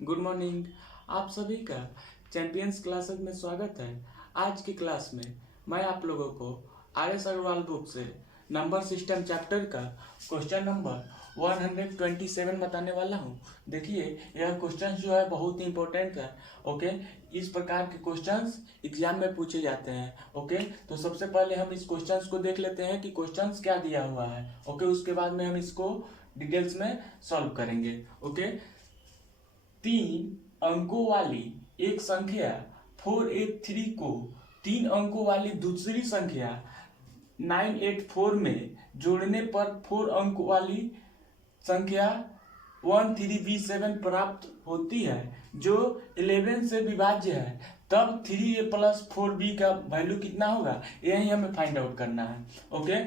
Good morning. आप सभी का चैंपियंस क्लासेस में स्वागत है। आज की क्लास में मैं आप लोगों को RS अग्रवाल बुक से नंबर सिस्टम चैप्टर का क्वेश्चन नंबर 127 बताने वाला हूँ। देखिए, यह क्वेश्चन जो है बहुत ही इंपॉर्टेंट है। ओके, इस प्रकार के क्वेश्चंस एग्जाम में पूछे जाते हैं। ओके, तो सबसे पहले हम इस क्वेश्चंस को देख लेते हैं कि क्वेश्चंस क्या दिया हुआ है। ओके, उसके बाद में हम इसको डिटेल्स में सॉल्व करेंगे। ओके, 3 अंकों वाली एक संख्या 483 को 3 अंकों वाली दूसरी संख्या 984 में जोड़ने पर 4 अंक वाली संख्या 13B7 प्राप्त होती है, जो 11 से विभाज्य है। तब 3A + 4B का वैल्यू कितना होगा, यही हमें फाइंड आउट करना है। ओके,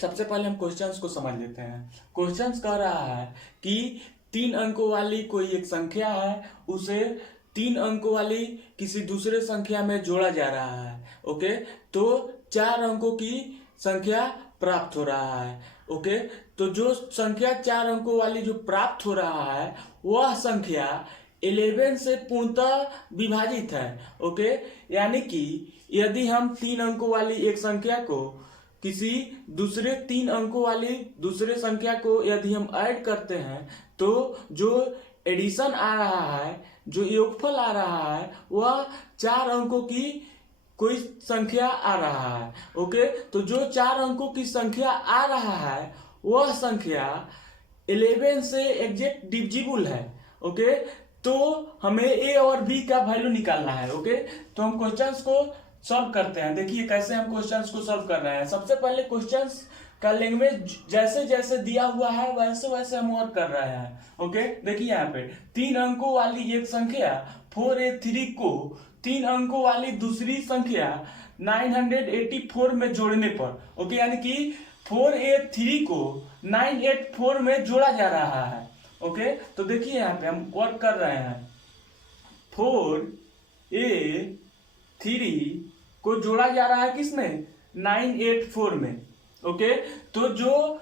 सबसे पहले हम क्वेश्चंस को समझ लेते हैं। क्वेश्चंस कह रहा है कि 3 अंकों वाली कोई एक संख्या है, उसे 3 अंकों वाली किसी दूसरे संख्या में जोड़ा जा रहा है। ओके, तो 4 अंकों की संख्या प्राप्त हो रहा है। ओके, तो जो संख्या 4 अंकों वाली जो प्राप्त हो रहा है वह संख्या 11 से पूर्णतः विभाजित है। ओके, यानी कि यदि हम 3 अंकों वाली एक संख्या को किसी दूसरे 3 अंकों वाली दूसरे संख्या को यदि हम ऐड करते हैं तो जो एडिशन आ रहा है, जो योगफल आ रहा है, वह 4 अंकों की कोई संख्या आ रहा है। ओके, तो जो 4 अंकों की संख्या आ रहा है वह संख्या 11 से एग्जैक्ट डिविजिबल है। ओके, तो हमें ए और बी का वैल्यू निकालना है। ओके, तो हम क्वेश्चंस को सॉल्व करते हैं। देखिए कैसे हम क्वेश्चंस को सॉल्व कर रहे हैं। सबसे पहले क्वेश्चंस का लैंग्वेज जैसे जैसे दिया हुआ है वैसे वैसे हम वर्क कर रहे हैं। ओके, देखिए यहाँ पे 3 अंकों वाली एक संख्या 483 को 3 अंकों वाली दूसरी संख्या 984 में जोड़ने पर, ओके, यानी कि 483 को 984 में जोड़ा जा रहा है। ओके, तो देखिए यहाँ पे हम वर्क कर रहे हैं। 483 को जोड़ा जा रहा है किसमें, 984 में। ओके, तो जो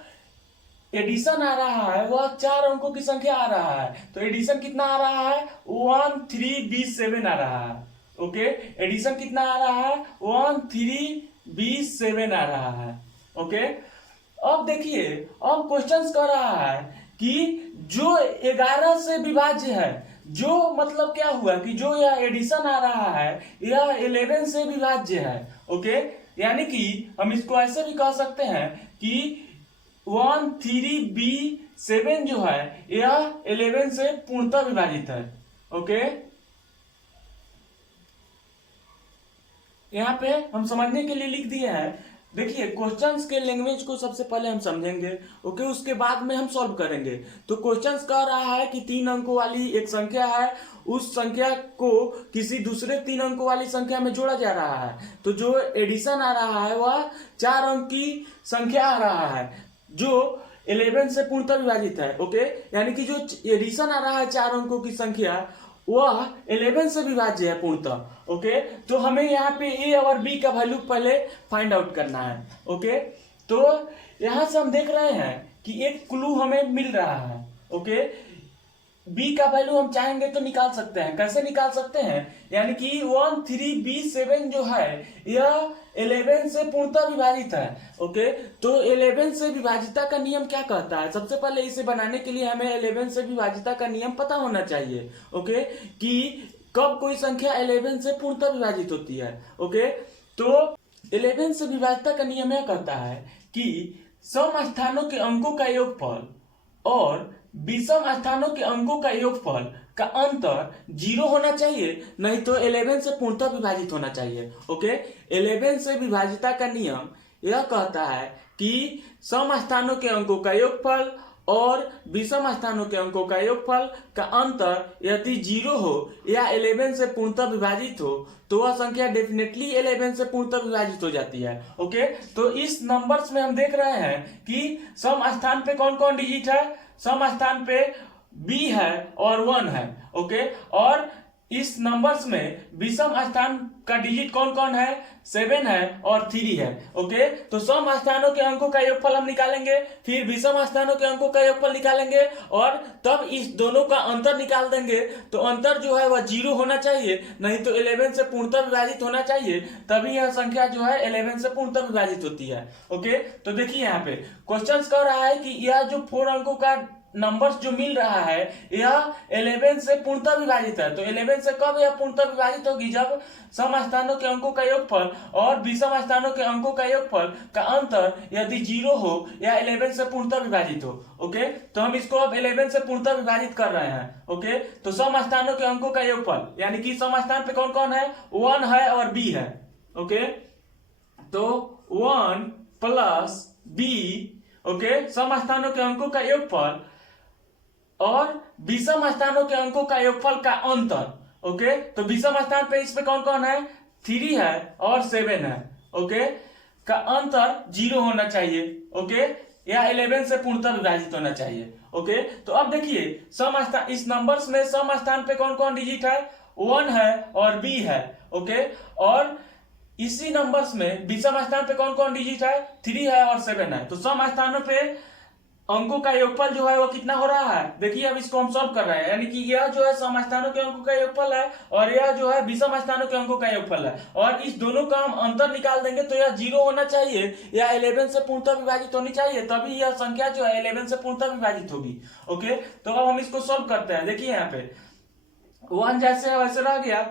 एडिशन आ रहा है वह 4 अंकों की संख्या आ रहा है। तो एडिशन कितना आ रहा है, 13B7 आ रहा है। ओके, एडिशन कितना आ रहा है, 13B7 आ रहा है। ओके, अब देखिए, अब क्वेश्चन कह रहा है कि जो 11 से विभाज्य है, जो मतलब क्या हुआ कि जो यह एडिशन आ रहा है यह 11 से विभाज्य है। ओके, यानी कि हम इसको ऐसे भी कह सकते हैं कि 13B7 जो है यह 11 से पूर्णतः विभाजित है। ओके, यहाँ पे हम समझने के लिए लिख दिए हैं। देखिए, क्वेश्चंस के लैंग्वेज को सबसे पहले हम समझेंगे। ओके, उसके बाद में हम सॉल्व करेंगे। तो क्वेश्चंस कह रहा है कि 3 अंकों वाली एक संख्या है, उस संख्या को किसी दूसरे 3 अंकों वाली संख्या में जोड़ा जा रहा है। तो जो एडिशन आ रहा है वह 4 अंक की संख्या आ रहा है, जो 11 से पूर्णतः विभाजित है। ओके, यानी कि जो एडिशन आ रहा है 4 अंकों की संख्या वह 11 से विभाज्य है पूर्णतः। ओके, तो हमें यहाँ पे ए और बी का वैल्यू पहले फाइंड आउट करना है। ओके, तो यहाँ से हम देख रहे हैं कि एक क्लू हमें मिल रहा है। ओके, बी का वैल्यू हम चाहेंगे तो निकाल सकते हैं। कैसे निकाल सकते हैं, यानी कि 13B7 जो है यह 11 से पूर्णतः विभाजित है। ओके, तो 11 से विभाजिता का नियम क्या कहता है, सबसे पहले इसे बनाने के लिए हमें 11 से विभाजिता का नियम पता होना चाहिए। ओके, कि कब कोई संख्या 11 से पूर्णतः विभाजित होती है। ओके, तो 11 से विभाजिता का नियम यह कहता है कि सम स्थानों के अंकों का योगफल और विषम स्थानों के अंकों का योगफल का अंतर 0 होना चाहिए, नहीं तो 11 से पूर्णतः विभाजित होना चाहिए। ओके, 11 से विभाजिता का नियम यह कहता है कि सम स्थानों के अंकों का योगफल और विषम स्थानों के अंकों का योगफल का अंतर यदि 0 हो या 11 से पूर्णतः विभाजित हो तो वह संख्या डेफिनेटली 11 से पूर्णतः विभाजित हो जाती है। ओके, तो इस नंबर्स में हम देख रहे हैं कि सम स्थान पे कौन कौन डिजिट है, सम स्थान पे b है और 1 है। ओके, और इस नंबर्स में विषम स्थान का डिजिट कौन कौन है, 7 है और 3 है। ओके, तो सम स्थानों के अंकों का योगफल हम निकालेंगे, फिर विषम स्थानों के अंकों का योगफल निकालेंगे और तब इस दोनों का अंतर निकाल देंगे। तो अंतर जो है वह 0 होना चाहिए, नहीं तो 11 से पूर्णतः विभाजित होना चाहिए, तभी यह संख्या जो है 11 से पूर्णतः विभाजित होती है। ओके, तो देखिए यहाँ पे क्वेश्चन कह रहा है कि यह जो 4 अंकों का नंबर्स जो मिल रहा है यह 11 से पूर्णतः विभाजित है। तो 11 से कब यह पूर्णतः विभाजित होगी, जब सम स्थानों के अंकों का योगफल और विषम स्थानों के अंकों का योगफल का अंतर यदि 0 हो या 11 से पूर्णतः विभाजित हो। ओके, तो हम इसको अब 11 से पूर्णतः विभाजित कर रहे हैं। ओके, तो सम स्थानों के अंकों का योगफल यानी कि सम स्थान पे कौन कौन है, 1 है और b है। ओके, तो 1 प्लस b, ओके, सम स्थानों के अंकों का योगफल और विषम स्थानों के अंकों का योगफल का अंतर। ओके, तो विषम स्थान पे इस पे कौन कौन है, 3 है और 7 है। ओके, का अंतर 0 होना चाहिए। ओके, या 11 से पूर्णतः विभाजित होना चाहिए। ओके, तो अब देखिए सम स्थान, इस नंबर्स में सम स्थान पे कौन कौन डिजिट है, 1 है और b है। ओके, और इसी नंबर्स में विषम स्थान पे कौन कौन डिजिट है, 3 है और 7 है। तो सम स्थानों पे अंकों का योगफल जो है वो कितना हो रहा है, देखिए अब इसको हम सॉल्व कर रहे हैं, यानी कि यह जो है सम स्थानों के अंकों का योगफल है और यह जो है विषम स्थानों के अंकों का योगफल है, और इस दोनों का हम अंतर निकाल देंगे तो यह 0 होना चाहिए या 11 से पूर्णतः विभाजित होनी चाहिए, तभी यह संख्या जो है 11 से पूर्णतः विभाजित होगी। ओके, तो अब हम इसको सॉल्व करते हैं। देखिए यहाँ पे 1 जैसे है वैसे रह गया,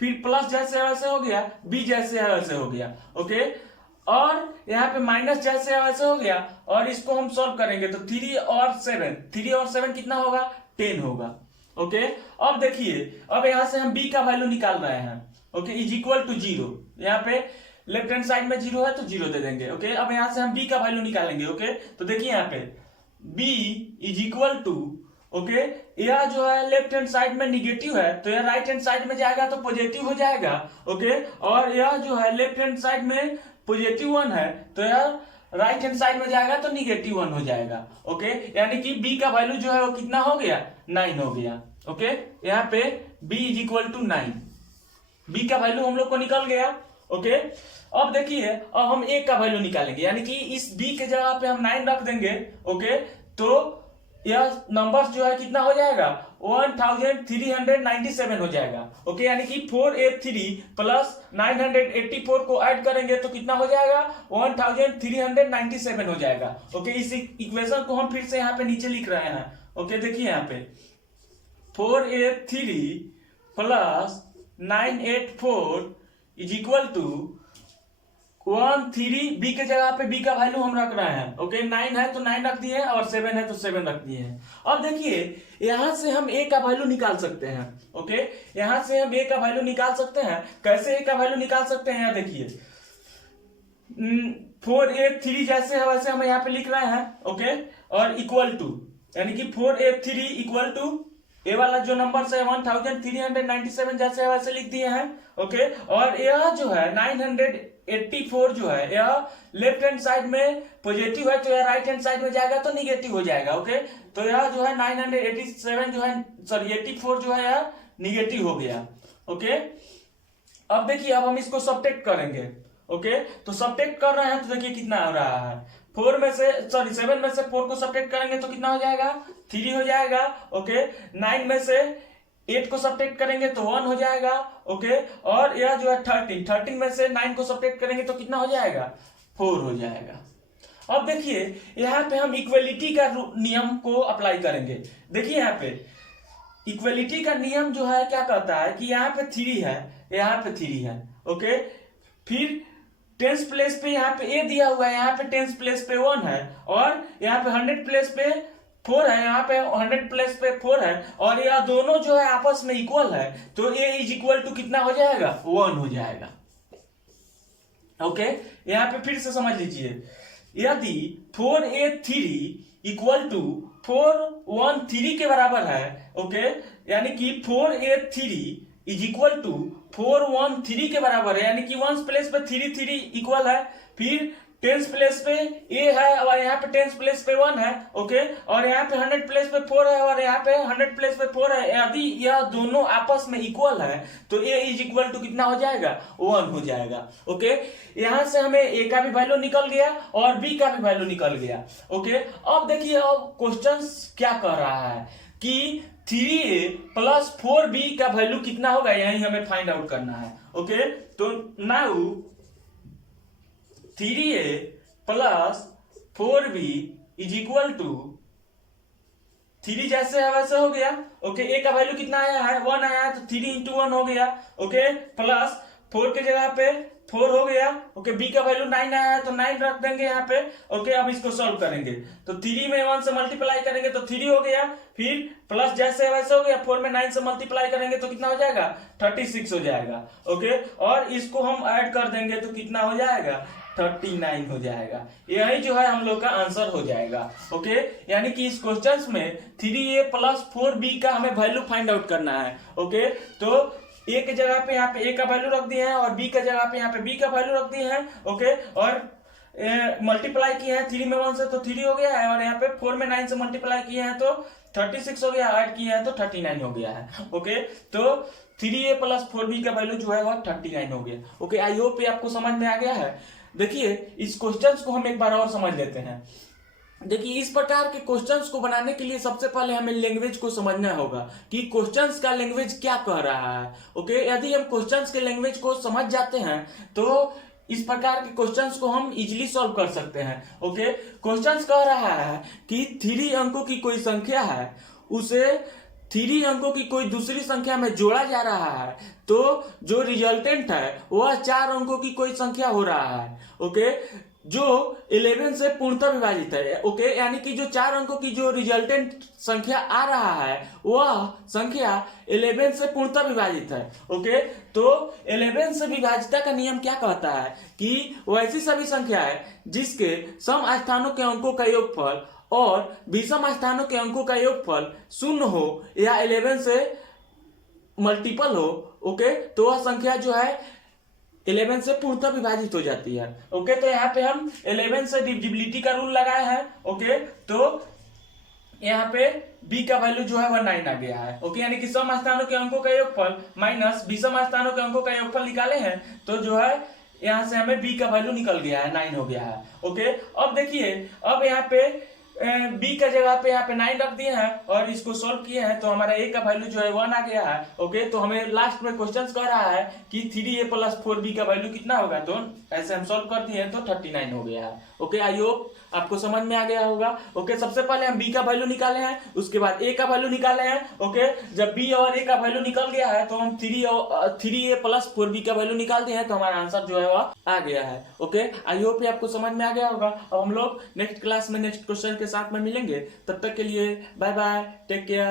फिर प्लस जैसे है वैसे हो गया, b जैसे है वैसे हो गया। ओके, और यहाँ पे माइनस जैसे है वैसे हो गया, और इसको हम सॉल्व करेंगे तो 3 और 7 कितना होगा, 10 होगा। ओके, अब देखिए अब यहाँ से हम b का वैल्यू निकाल रहे हैं। ओके, इज इक्वल टू 0, यहाँ पे लेफ्ट हैंड साइड में 0 है तो 0 दे देंगे। ओके, अब यहाँ से हम b का वैल्यू निकालेंगे। ओके, तो देखिए यहाँ पे b is equal to, okay, यह जो है लेफ्ट हैंड साइड में निगेटिव है तो यह राइट हैंड साइड में जाएगा तो पॉजिटिव हो जाएगा। ओके, और यह जो है लेफ्ट हैंड साइड में पॉजिटिव 1 है तो यह राइट हैंड साइड में जाएगा तो निगेटिव 1 हो जाएगा। ओके, यानी कि b का वैल्यू जो है वो कितना हो गया, 9 हो गया। ओके, यहाँ पे b is equal to 9, b का वैल्यू हम लोग को निकल गया। ओके, अब देखिए अब हम a का वैल्यू निकालेंगे, यानी कि इस b के जगह पे हम 9 रख देंगे। ओके, तो यह नंबर्स जो है कितना हो जाएगा, 1397 हो जाएगा। ओके, यानी कि 483 प्लस 984 को ऐड करेंगे तो कितना हो जाएगा, 1397 हो जाएगा। ओके, इस इक्वेशन को हम फिर से यहाँ पे नीचे लिख रहे हैं। ओके, देखिए यहाँ पे 483 plus 984 is equal to 13, b के जगह पे b का वैल्यू हम रख रहे हैं। ओके, 9 है तो 9 रख दिए और 7 है तो 7 रख दिए हैं। अब देखिए यहां से हम a का वैल्यू निकाल सकते हैं। ओके, यहां से हम a का वैल्यू निकाल सकते हैं। कैसे a का वैल्यू निकाल सकते हैं, यहाँ देखिए 483 जैसे है वैसे हम यहाँ पे लिख रहे हैं। ओके, और इक्वल टू, यानी कि 483 इक्वल टू ए वाला जो नंबर है 1397 जैसे है वैसे लिख दिए हैं। ओके, और यह जो है 984 जो है यह लेफ्ट हैंड साइड में पॉजिटिव है तो यह राइट हैंड साइड में जाएगा तो निगेटिव हो जाएगा। ओके, तो यह जो है 987 जो है, सॉरी 84 जो है यह निगेटिव हो गया। ओके, अब देखिए अब हम इसको सब्ट्रैक्ट करेंगे। ओके, तो सब्ट्रैक्ट कर रहे हैं तो देखिए कितना हो रहा है, 4 में से, सॉरी 7 में से 4 को सब्ट्रैक्ट करेंगे तो कितना हो जाएगा, 3 हो जाएगा। ओके, 9 में से 8 को सब्ट्रैक्ट करेंगे तो 1 हो जाएगा। ओके, और यह जो है 13 में से 9 को सब्ट्रैक्ट करेंगे तो कितना हो जाएगा, 4 हो जाएगा। अब देखिए यहाँ पे हम इक्वलिटी का नियम को अप्लाई करेंगे। देखिए यहाँ पे इक्वलिटी का नियम जो है क्या कहता है कि यहाँ पे 3 है, यहाँ पे 3 है। ओके, फिर टेंस प्लेस पे यहाँ पे a दिया हुआ है, यहाँ पे टेंस प्लेस पे 1 है, और यहाँ पे 100 प्लेस पे 4 है, यहाँ पे 100 प्लेस पे 4 है, और यह दोनों जो है आपस में इक्वल है तो a इज इक्वल टू कितना हो जाएगा, 1 हो जाएगा। ओके, यहाँ पे फिर से समझ लीजिए, यदि 4a3 इक्वल टू 413 के बराबर है, ओके, यानी कि 4a3 इज इक्वल टू 413 के बराबर है, यानी कि 1 प्लेस पे 3 इक्वल है, फिर टेंस प्लेस पे ए है और यहाँ पे टेंस प्लेस पे 1 है, ओके, और यहाँ पे 100 प्लेस पे 4 है और यहाँ पे 100 प्लेस पे 4 है। यदि यह दोनों आपस में इक्वल है तो ए इज इक्वल टू कितना हो जाएगा, 1 हो जाएगा, ओके। यहाँ से हमें ए का भी वैल्यू निकल गया और बी का भी वैल्यू निकल गया, ओके। अब देखिए अब क्वेश्चन क्या कर रहा है कि 3a प्लस 4b का वैल्यू कितना होगा, यही हमें फाइंड आउट करना है, ओके। तो now 3a plus 4b is equal to 3 जैसे है वैसे हो गया, ओके। ए का वैल्यू कितना आया है, 1 आया है, तो 3 इंटू 1 हो गया, ओके, प्लस 4 के जगह पे 4 हो गया, ओके। बी का वैल्यू 9 आया है तो 9 रख देंगे यहाँ पे, ओके। अब इसको सॉल्व करेंगे तो 3 में 1 से मल्टीप्लाई करेंगे तो 3 हो गया, फिर प्लस जैसे वैसे हो गया, 4 में 9 से मल्टीप्लाई करेंगे तो कितना हो जाएगा, 36 हो जाएगा, ओके। और इसको हम ऐड कर देंगे तो कितना हो जाएगा, 39 हो जाएगा। यही जो है हम लोग का आंसर हो जाएगा, ओके। यानी कि इस क्वेश्चन में 3a प्लस 4b का हमें वैल्यू फाइंड आउट करना है, ओके। तो ए के जगह पे यहाँ पे ए का वैल्यू रख दिए हैं और बी के जगह पे यहाँ पे बी का वैल्यू रख दिए हैं, ओके। और मल्टीप्लाई किए हैं 3 में 1 से तो 3 हो गया है और यहाँ पे 4 में 9 से मल्टीप्लाई किए हैं तो 36 हो गया, ऐड किए हैं तो 39 हो गया है, ओके। तो 3a प्लस 4b का वैल्यू जो है वह 39 हो गया, ओके। आई होप ये आपको समझ में आ गया है। देखिए इस क्वेश्चंस को हम एक बार और समझ लेते हैं। देखिए इस प्रकार के क्वेश्चंस को बनाने के लिए सबसे पहले हमें लैंग्वेज को समझना होगा कि क्वेश्चंस का लैंग्वेज क्या कह रहा है, ओके। यदि हम क्वेश्चंस के लैंग्वेज को समझ जाते हैं तो इस प्रकार के क्वेश्चंस को हम इजीली सॉल्व कर सकते हैं, ओके। क्वेश्चंस कह रहा है कि 3 अंकों की कोई संख्या है, उसे 3 अंकों की कोई दूसरी संख्या में जोड़ा जा रहा है तो जो रिजल्टेंट है वह 4 अंकों की कोई संख्या हो रहा है, ओके, जो 11 से पूर्णतः विभाजित है, ओके। यानी कि जो 4 अंकों की जो रिजल्टेंट संख्या आ रहा है वह संख्या 11 से पूर्णतः विभाजित है, ओके। तो 11 से विभाजिता का नियम क्या कहता है कि वैसी सभी संख्या है जिसके सम स्थानों के अंकों का योगफल और विषम स्थानों के अंकों का योगफल 0 हो या 11 से मल्टीपल हो, ओके, तो वह संख्या जो है 11 से पूर्णतः विभाजित हो जाती है, ओके। तो यहाँ पे हम 11 से डिविजिबिलिटी का रूल लगाए हैं, ओके। तो यहाँ पे b का वैल्यू जो है वह 9 आ गया है, ओके। यानी कि सम स्थानों के अंकों का योगफल माइनस विषम स्थानों के अंकों का योगफल निकाले हैं तो जो है यहाँ से हमें b का वैल्यू निकल गया है, 9 हो गया है, ओके। अब देखिए अब यहाँ पे बी का जगह पे यहाँ पे 9 रख दिए हैं और इसको सॉल्व किए हैं तो हमारा ए का वैल्यू जो है 1 आ गया है, ओके। तो हमें लास्ट में क्वेश्चन कह रहा है कि 3a प्लस 4b का वैल्यू कितना होगा, तो ऐसे हम सॉल्व कर दिए तो 39 हो गया है, ओके। आई होप आपको समझ में आ गया होगा, ओके। सबसे पहले हम बी का वैल्यू निकाले हैं, उसके बाद ए का वैल्यू निकाले हैं, ओके। जब बी और ए का वैल्यू निकल गया है तो हम 3a प्लस 4b का वैल्यू निकाल दिए हैं तो हमारा आंसर जो है वह आ गया है, ओके। आई होप ये आपको समझ में आ गया होगा। अब हम लोग नेक्स्ट क्लास में नेक्स्ट क्वेश्चन के साथ में मिलेंगे, तब तक के लिए बाय बाय, टेक केयर।